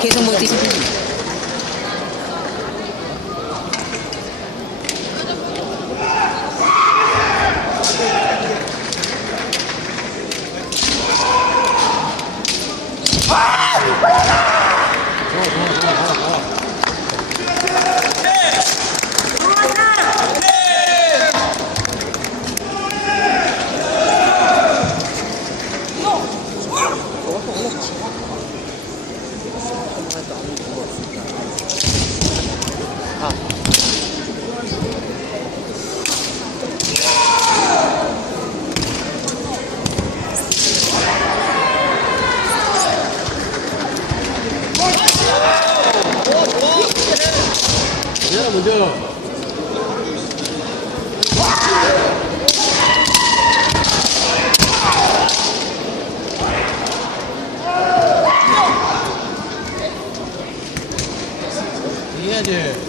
계속 못 뛰시는 거예요? 먼저. 이해야지.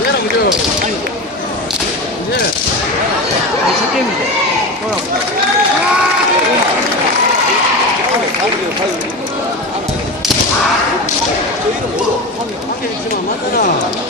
얘가 먼저. 아니. 이제. 저희는 모두 한개 있지만 맞잖아.